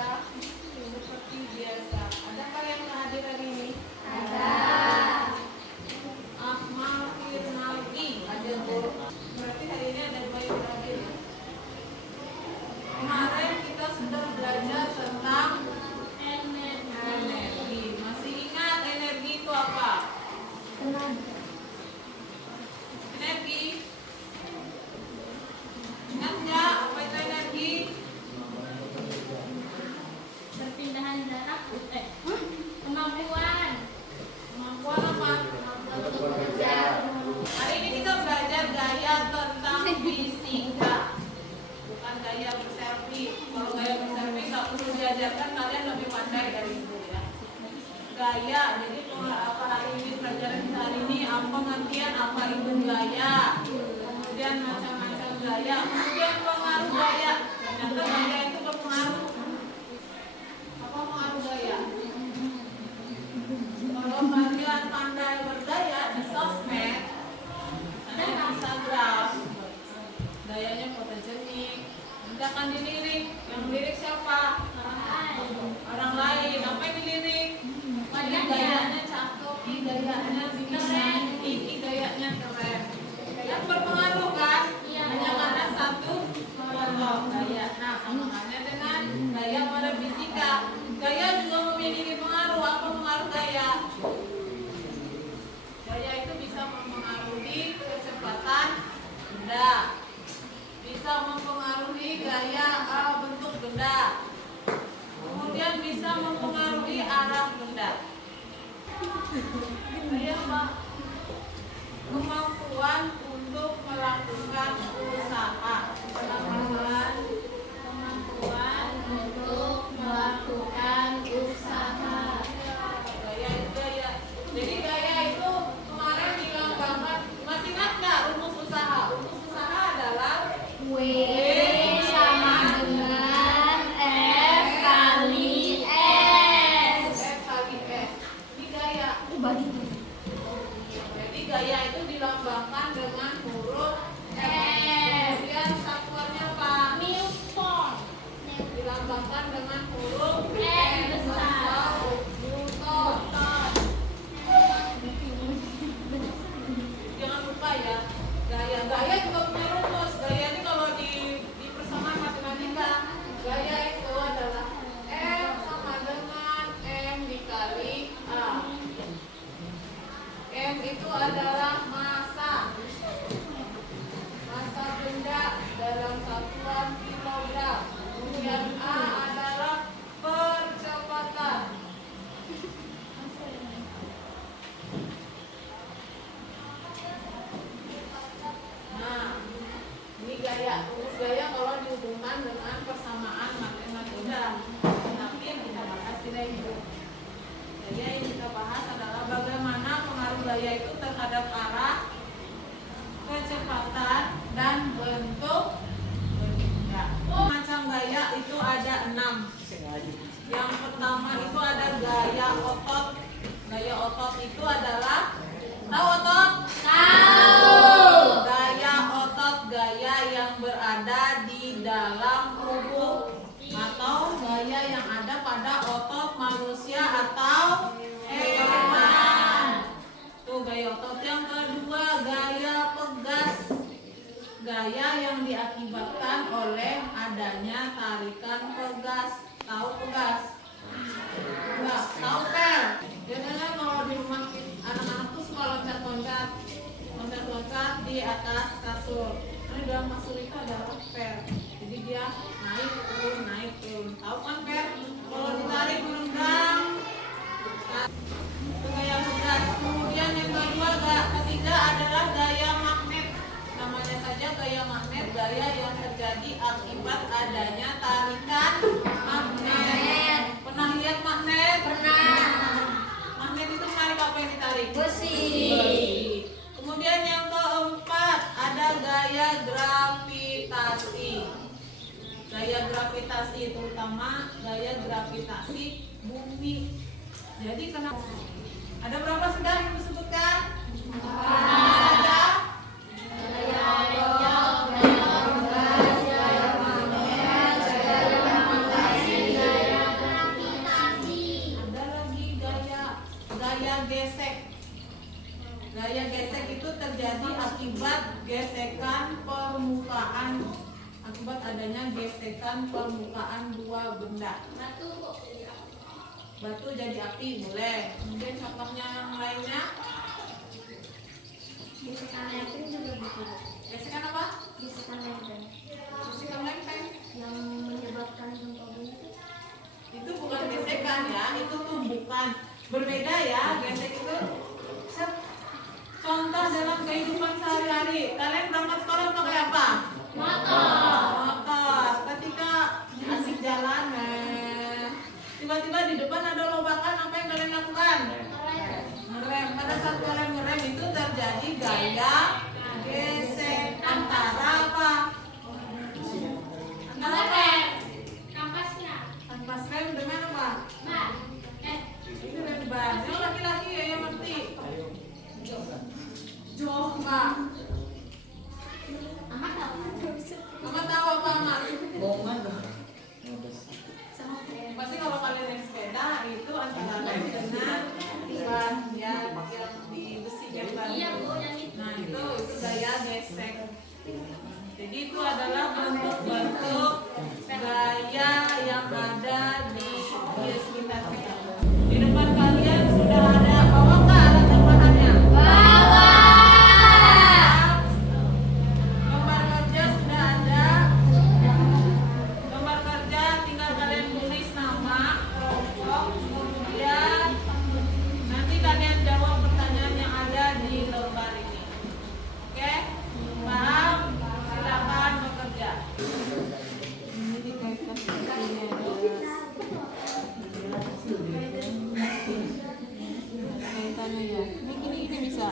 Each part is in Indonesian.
Seperti biasa. Adakah yang hadir hari ini? Ada. Akmal Firnaldi. Ada Bu. Berarti hari ini ada 2 yang hadir. Kemarin kita sudah belajar tentang energi. Masih ingat energi itu apa? Energi. Ingat nggak apa itu energi? Perpindahan jarak. Kemampuan. Kemampuan apa? Hari ini kita belajar gaya tentang fisika. Bukan gaya berselfie. Kalau gaya berselfie nggak perlu diajarkan, kalian lebih pandai dari itu ya. Gaya. Jadi apa hari ini pelajaran kita hari ini apa pengertian apa itu gaya. Kemudian macam-macam gaya. Kemudian pengaruh gaya. Ternyata gaya itu berpengaruh. Apa pengaruh gaya? Kalau kalian pandai bergaya di sosmed, ada di Instagram, gayanya fotogenik, nanti akan dilirik. Yang lirik siapa? Orang lain. Apa yang dilirik? Ini gayanya cakep, ini gayanya keren, ini gayanya keren. Yang berpengaruh kan? Hanya karena satu foto gaya. Nah, sama halnya dengan gaya pada fisika. Gaya juga memiliki pengaruh. Apa pengaruh gaya? Gaya itu bisa mempengaruhi kecepatan benda, bisa mempengaruhi gaya bentuk benda, kemudian bisa mempengaruhi arah benda. Gaya apa? Kemampuan untuk melakukan usaha. Kemampuan untuk melakukan usaha. Gaya itu gaya. Jadi gaya itu kemarin dilambangkan. Masih ingat nggak rumus usaha? Rumus usaha adalah W sama dengan F kali S. F kali S. Ini gaya. Jadi gaya itu dilambangkan dengan huruf F. Kemudian satuannya apa? Newton. Dilambangkan dengan huruf N besar. Newton. Jangan lupa ya, gaya juga punya rumus. Gaya ini kalau di persamaan matematika, gaya itu adalah F sama dengan M dikali A. M itu adalah massa benda dalam satuan kilogram. Kemudian A adalah percepatan. Nah, ini gaya. Rumus gaya kalau dihubungkan dengan persamaan matematika. Tapi yang kita bahas tidak itu. Gaya yang kita bahas adalah bagaimana pengaruh gaya itu terhadap arah, kecepatan, dan bentuk benda. Macam gaya itu ada 6. Yang pertama itu ada gaya otot. Gaya otot itu adalah, tahu otot? Tahu. Gaya otot gaya yang berada di dalam tubuh atau gaya yang ada pada otot manusia atau hewan. Tuh gaya otot. Yang kedua gaya pegas. Gaya yang diakibatkan oleh adanya tarikan pegas. Tahu pegas? Enggak. Tahu pel? Biasanya kalau di rumah anak-anak tuh suka loncat-loncat di atas kasur. Ini dalam kasur itu adalah pel. Jadi dia naik turun. Tahu kan pel? Kalau ditarik menendang. Itu gaya pegas. Kemudian yang ketiga adalah gaya magnet. Namanya saja gaya magnet, gaya yang terjadi akibat adanya tarikan magnet. Pernah lihat magnet? Pernah. Magnet itu menarik apa yang ditarik? Besi. Kemudian yang keempat ada gaya gravitasi. Gaya gravitasi terutama gaya gravitasi bumi. Jadi kenapa? Ada berapa sudah yang disebutkan? Apa saja? Gaya terjadi akibat adanya gesekan permukaan dua benda. Batu jadi api boleh. Kemudian contohnya yang lainnya. Gesekan lempeng juga gitu. Gesekan apa? Gesekan lempeng Gesekan lempeng. yang menyebabkan gempa bumi. Itu bukan gesekan ya, itu tumbukan. Berbeda ya, gesek itu. Contoh dalam kehidupan sehari-hari, kalian berangkat sekolah pakai apa? Motor. Ketika asik jalan, tiba-tiba di depan ada lobakan, apa yang kalian lakukan? Ngerem. Pada saat kalian ngerem itu terjadi gaya gesek antara apa? Antara apa? Tanpa rem dengan apa? Itu rem ban. Yang laki-laki ya yang ngerti. Jok, Mbak. Mama tahu apa, Mak? Pasti kalau kalian naik sepeda itu antara rem dengan ban ya yang di besi kan ban. Nah itu gaya gesek. Jadi itu adalah bentuk-bentuk gaya yang ada di sekitar kita. Di depan kalian sudah ada bawa nggak alat tambahannya? Gambar kerja sudah ada. Gambar kerja tinggal kalian tulis nama, kelompok, kemudian nanti kalian jawab pertanyaan yang ada di lembar ini. Oke? Paham? Silakan bekerja. Ini dikaitkan seperti ini kaitannya ya. Ini gini bisa.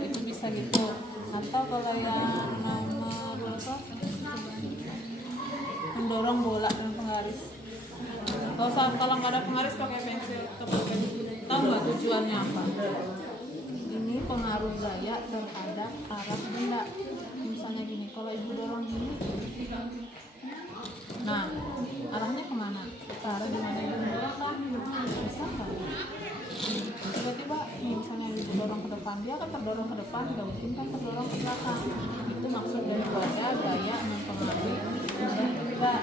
Itu bisa gitu. Atau kalau yang nomor berapa? Mendorong bola dengan penggaris. Kalau nggak ada penggaris pakai pensil atau pakai. Tahu nggak tujuannya apa? Ini pengaruh gaya terhadap arah benda. Misalnya gini, kalau ibu dorong gini, nah arahnya kemana? Ke arah dimana ibu dorong kan? Bisa kan? Tiba-tiba misalnya ibu dorong ke depan, dia akan terdorong ke depan, nggak mungkin kan terdorong ke belakang. Itu maksud daripada gaya mempengaruhi benda.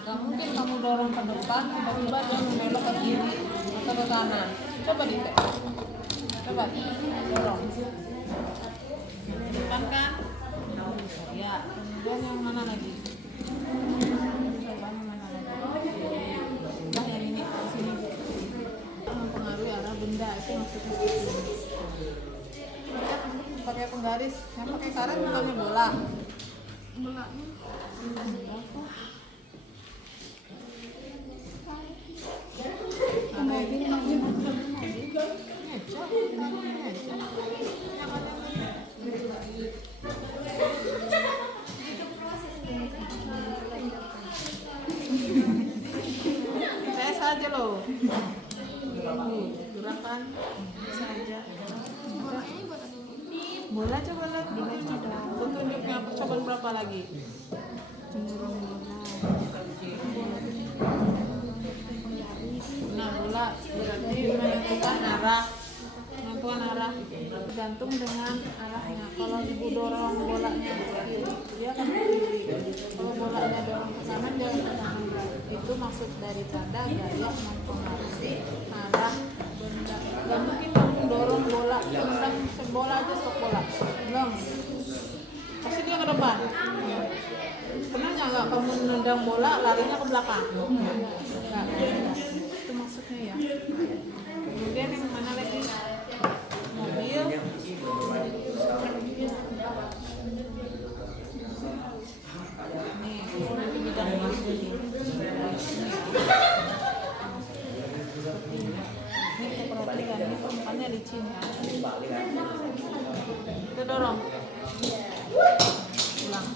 Gak mungkin kamu dorong ke depan, tiba-tiba dia membelok ke kiri atau ke kanan. Coba ditek. Coba dorong. Depan kan? Ya. Kemudian yang mana lagi? Coba yang mana lagi? Nah yang ini sini. Mempengaruhi arah benda itu maksudnya. Pakai penggaris. Yang pakai karet bukannya bola. Bolanya. Saya saja loh. Gerakan saja. Bola coba lihat bola tidak. Petunjuknya coba berapa lagi? Nah bola berarti menentukan arah. Tergantung dengan arahnya. Kalau ibu dorong bolanya ke kiri, dia akan ke kiri. Kalau bolanya dorong ke kanan, dia akan ke kanan. Itu maksud daripada gaya mempengaruhi arah benda. Gak mungkin kamu dorong bola, tendang bola aja stok bola. Belum. Pasti dia ke depan. Pernah nggak kamu nendang bola larinya ke belakang? Enggak. Itu maksudnya ya. Kemudian yang mana lagi? Mobil. Nih, di bidang mobil. Ini perhatikan, ini permukaannya licin ya. Kita dorong. Ulang.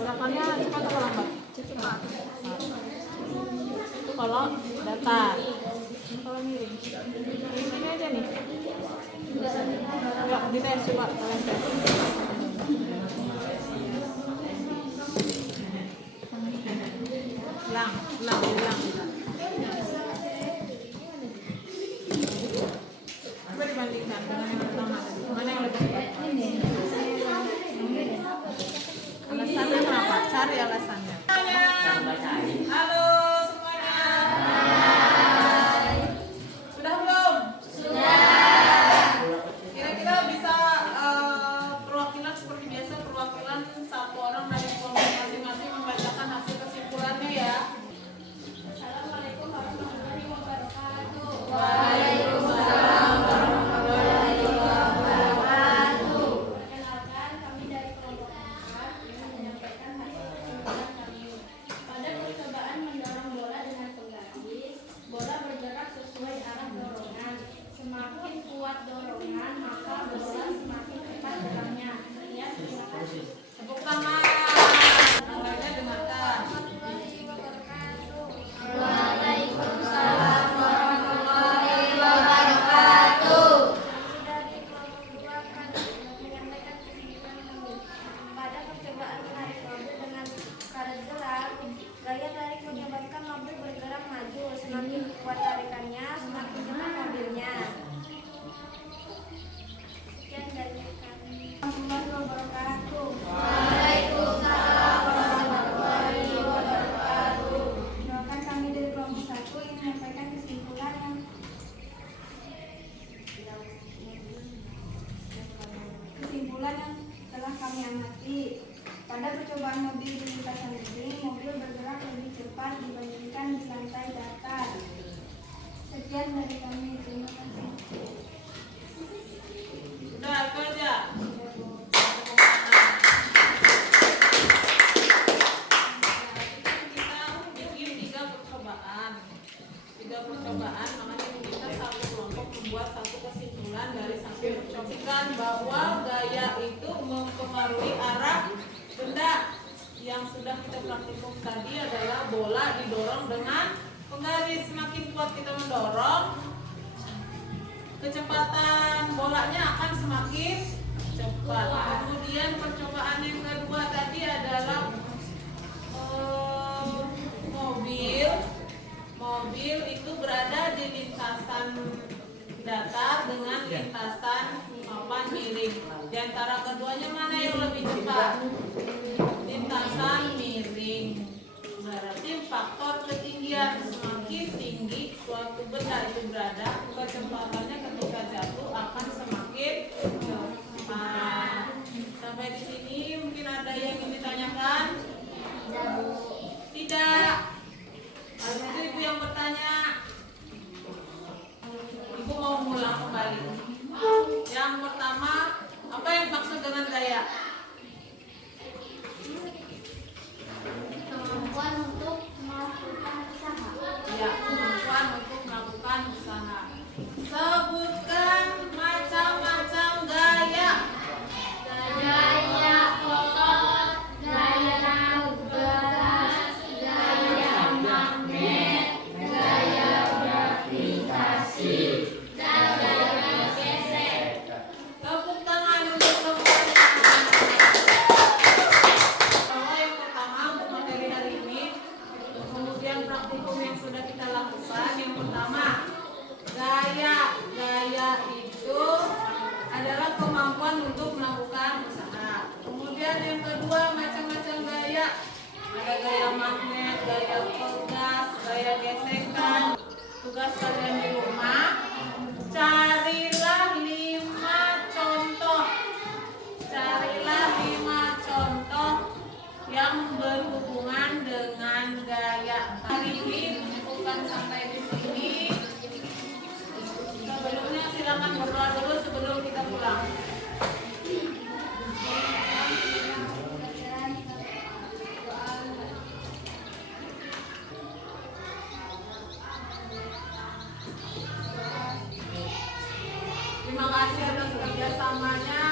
Gerakannya cepat atau lambat? Cepat. Itu kalau datar. Ini kalau miring. Ini aja nih. Coba dites, coba kalian tes. Ulang, ulang, ulang. Coba dibandingkan dengan yang pertama. Mana yang lebih cepat? Alasannya kenapa? Cari alasannya. Halo semuanya. Sudah belum? Kira-kira bisa perwakilan seperti biasa, perwakilan satu orang dari kelompok masing-masing membacakan hasil kesimpulannya ya. Assalamualaikum warahmatullahi wabarakatuh. Waalaikumsalam warahmatullahi wabarakatuh. Perkenalkan, kami dari kelompok 4 yang menyampaikan hasil kesimpulan kami. Pada percobaan mendorong bola dengan penggaris, bola bergerak sesuai arah dorongan. Semakin kuat dorongan, maka bola semakin cepat geraknya. Sekian, terima kasih. Tepuk tangan. Yang lainnya dengarkan. Waalaikumsalam warahmatullahi wabarakatuh. Dari kelompok 2 kami menyampaikan kesimpulan kami. Pada percobaan menarik mobil dengan karet gerak, gaya tarik menyebabkan mobil bergerak maju. Semakin kuat tarikannya, semakin cepat mobilnya. Sekian dari kami. Warahmatullahi wabarakatuh. Waalaikumsalam warahmatullahi wabarakatuh. Doakan kami dari kelompok 1 yang menyampaikan kesimpulan yang telah kami amati. Pada percobaan mobil di lintasan ring, mobil bergerak lebih cepat dibandingkan di lantai datar. Sekian dari kami. Terima kasih. Sudah itu aja. Kita bikin 3 percobaan. 3 percobaan, makanya kita satu kelompok membuat satu kesimpulan dari satu percobaan bahwa gaya itu mempengaruhi arah benda. Yang sudah kita praktikum tadi adalah bola didorong dengan penggaris. Semakin kuat kita mendorong, kecepatan bolanya akan semakin cepat. Kemudian percobaan yang kedua tadi adalah mobil itu berada di lintasan datar dengan lintasan papan miring. Di antara keduanya mana yang lebih cepat? Lintasan miring. Berarti faktor ketinggian, semakin tinggi suatu benda itu berada, kecepatannya ketika jatuh akan semakin cepat. Sampai di sini mungkin ada yang ingin ditanyakan? Tidak. Habis itu ibu yang bertanya. Ibu mau ngulang kembali. Yang pertama, apa yang maksud dengan gaya? Kemampuan untuk melakukan usaha. Ya, kemampuan untuk melakukan usaha. Sebutkan macam-macam gaya. Gaya otot, gaya tugas, gaya magnet, gaya gravitasi, gaya gesek. Tepuk tangan untuk semuanya. Bahwa yang pertama untuk materi hari ini, kemudian praktikum yang sudah kita lakukan. Yang pertama, gaya itu adalah kemampuan untuk melakukan usaha. Kemudian yang kedua, macam-macam gaya. Ada gaya magnet, gaya pegas, gaya gesekan. Tugas kalian di rumah, carilah 5 contoh. Carilah 5 contoh yang berhubungan dengan gaya. Hari ini bukan sampai di sini. Sebelumnya silakan berdoa dulu sebelum kita pulang. Terima kasih atas kerjasamanya.